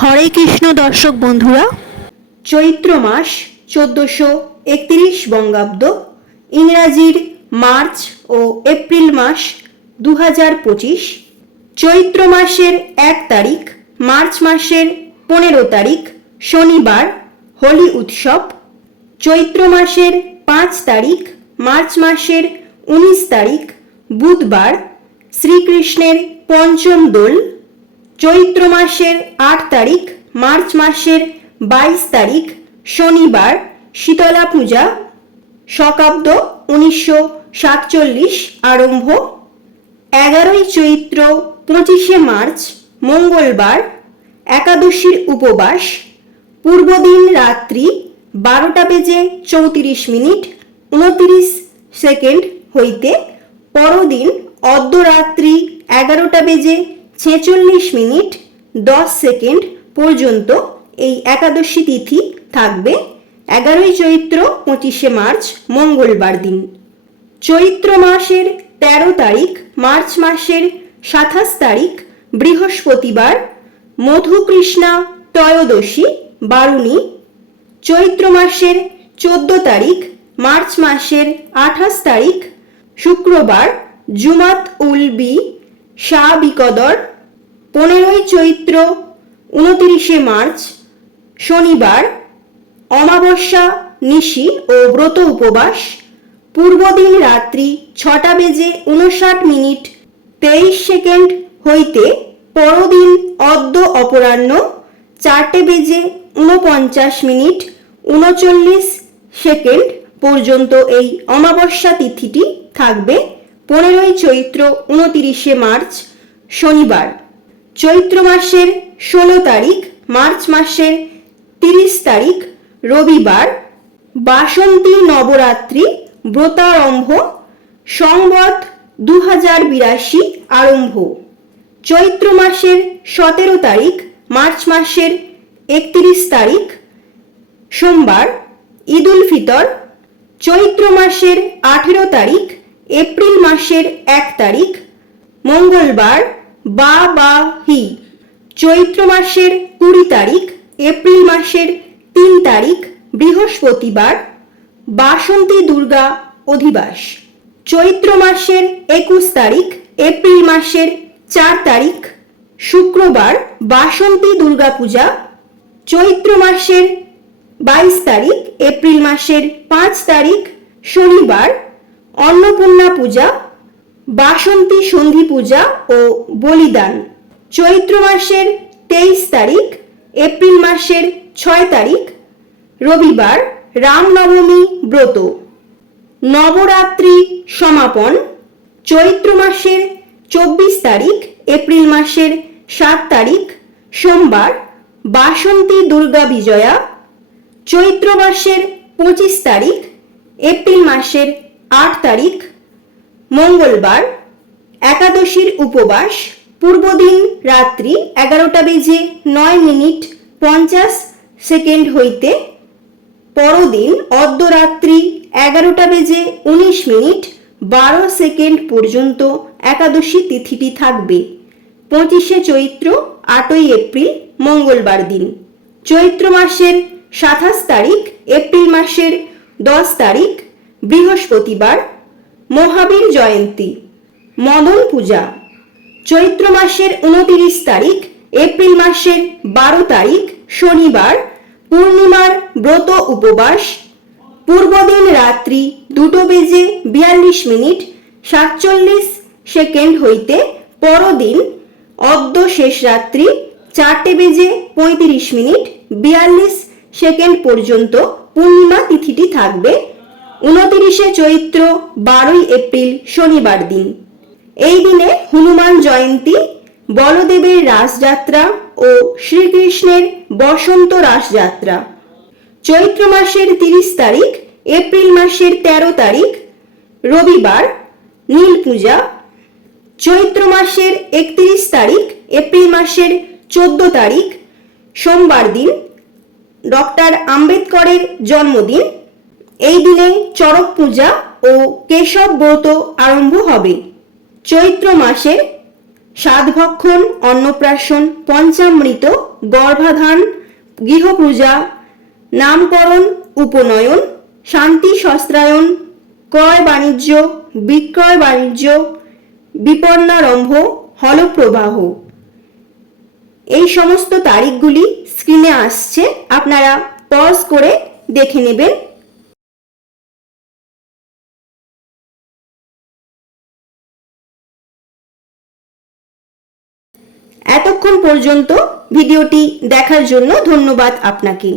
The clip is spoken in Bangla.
হরে কৃষ্ণ দর্শক বন্ধুরা। চৈত্র মাস চোদ্দশো একত্রিশ বঙ্গাব্দ, ইংরাজির মার্চ ও এপ্রিল মাস দু হাজার পঁচিশ। চৈত্র মাসের এক তারিখ, মার্চ মাসের পনেরো তারিখ, শনিবার, হোলি উৎসব। চৈত্র মাসের পাঁচ তারিখ, মার্চ মাসের উনিশ তারিখ, বুধবার, শ্রীকৃষ্ণের পঞ্চম দোল। চৈত্র মাসের আট তারিখ, মার্চ মাসের বাইশ তারিখ, শনিবার, শীতলা পূজা, শকাব্দ উনিশশো সাতচল্লিশ আরম্ভ। এগারোই চৈত্র পঁচিশে মার্চ, মঙ্গলবার, একাদশীর উপবাস। পূর্বদিন রাত্রি বারোটা বেজে চৌত্রিশ মিনিট, উনত্রিশ সেকেন্ড হইতে পরদিন অর্ধরাত্রি এগারোটা বেজে ছেচল্লিশ মিনিট দশ সেকেন্ড পর্যন্ত এই একাদশী তিথি থাকবে। এগারোই চৈত্র পঁচিশে মার্চ, মঙ্গলবার দিন। চৈত্র মাসের তেরো তারিখ, মার্চ মাসের সাতাশ তারিখ, বৃহস্পতিবার, মধুকৃষ্ণা ত্রয়োদশী, বারুণী। চৈত্র মাসের চোদ্দ তারিখ, মার্চ মাসের আঠাশ তারিখ, শুক্রবার, জুমাত উল বি শাহ বিকদর পনেরোই চৈত্র, উনতিরিশে মার্চ, শনিবার, অমাবস্যা, নিশি ও ব্রত উপবাস, পূর্বদিন রাত্রি ছটা বেজে উনষাট মিনিট, তেইশ সেকেন্ড হইতে পরদিন অদ্য অপরাহ্ন চারটে বেজে উনপঞ্চাশ মিনিট উনচল্লিশ সেকেন্ড পর্যন্ত এই অমাবস্যা তিথিটি থাকবে। পনেরোই চৈত্র উনতিরিশে মার্চ, শনিবার। চৈত্র মাসের ষোলো তারিখ, মার্চ মাসের তিরিশ তারিখ, রবিবার। বাসন্তী নবরাত্রি, ব্রতারম্ভ সংবত দু হাজার বিরাশি আরম্ভ। চৈত্র মাসের সতেরো তারিখ, মার্চ মাসের একত্রিশ তারিখ, সোমবার, ঈদুল ফিতর। চৈত্র মাসের আঠেরো তারিখ এপ্রিল মাসের এক তারিখ, মঙ্গলবার, বা বা, হি। চৈত্র মাসের কুড়ি তারিখ, এপ্রিল মাসের তিন তারিখ, বৃহস্পতিবার, বাসন্তী দুর্গা অধিবাস। চৈত্র মাসের একুশ তারিখ, এপ্রিল মাসের চার তারিখ, শুক্রবার, বাসন্তী দুর্গা পূজা। চৈত্র মাসের বাইশ তারিখ, এপ্রিল মাসের পাঁচ তারিখ, শনিবার অন্নপূর্ণা পূজা, বাসন্তী সন্ধি পূজা ও বলিদান। চৈত্র মাসের তেইশ তারিখ, এপ্রিল মাসের ছয় তারিখ, রবিবার রামনবমী ব্রত। নবরাত্রি সমাপন, চৈত্র মাসের চব্বিশ তারিখ, এপ্রিল মাসের সাত তারিখ, সোমবার বাসন্তী দুর্গা বিজয়া, চৈত্র মাসের পঁচিশ তারিখ, এপ্রিল মাসের আট তারিখ, মঙ্গলবার, একাদশীর উপবাস, পূর্বদিন রাত্রি এগারোটা বেজে নয় মিনিট পঞ্চাশ সেকেন্ড হইতে পরদিন অর্ধরাত্রি এগারোটা বেজে উনিশ মিনিট বারো সেকেন্ড পর্যন্ত একাদশী তিথিটি থাকবে। পঁচিশে চৈত্র, আটই এপ্রিল, মঙ্গলবার দিন। চৈত্র মাসের সাতাশ তারিখ, এপ্রিল মাসের দশ তারিখ বৃহস্পতিবার মহাবীর জয়ন্তী, মদন পূজা, চৈত্র মাসের উনতিরিশ তারিখ, এপ্রিল মাসের বারো তারিখ, শনিবার, পূর্ণিমার ব্রত উপবাস, পূর্বদিন রাত্রি দুটো বেজে বিয়াল্লিশ মিনিট, সাতচল্লিশ সেকেন্ড হইতে পরদিন অদ্য শেষ রাত্রি চারটে বেজে পঁয়ত্রিশ মিনিট, বিয়াল্লিশ সেকেন্ড পর্যন্ত পূর্ণিমা তিথিটি থাকবে। উনতিরিশে চৈত্র বারোই এপ্রিল শনিবার দিন। এই দিনে হনুমান জয়ন্তী, বলদেবের রাসযাত্রা ও শ্রীকৃষ্ণের বসন্ত রাসযাত্রা। চৈত্র মাসের তিরিশ তারিখ, এপ্রিল মাসের তেরো তারিখ, রবিবার নীল পূজা। চৈত্র মাসের একত্রিশ তারিখ, এপ্রিল মাসের চোদ্দ তারিখ, সোমবার দিন। ডক্টর আম্বেদকরের জন্মদিন। এই দিনে চড়ক পূজা ও কেশব ব্রত আরম্ভ হবে। চৈত্র মাসের সাতভক্ষণ অন্নপ্রাশন, পঞ্চামৃত, গর্ভাধান, গৃহপূজা, নামকরণ, উপনয়ন, শান্তি শস্ত্রায়ন ক্রয় বাণিজ্য, বিক্রয় বাণিজ্য বিপন্নারম্ভ হলপ্রবাহ। এই সমস্ত তারিখগুলি স্ক্রিনে আসছে। আপনারা পজ করে দেখে নেবেন। এতক্ষণ পর্যন্ত ভিডিওটি দেখার জন্য ধন্যবাদ আপনাকে।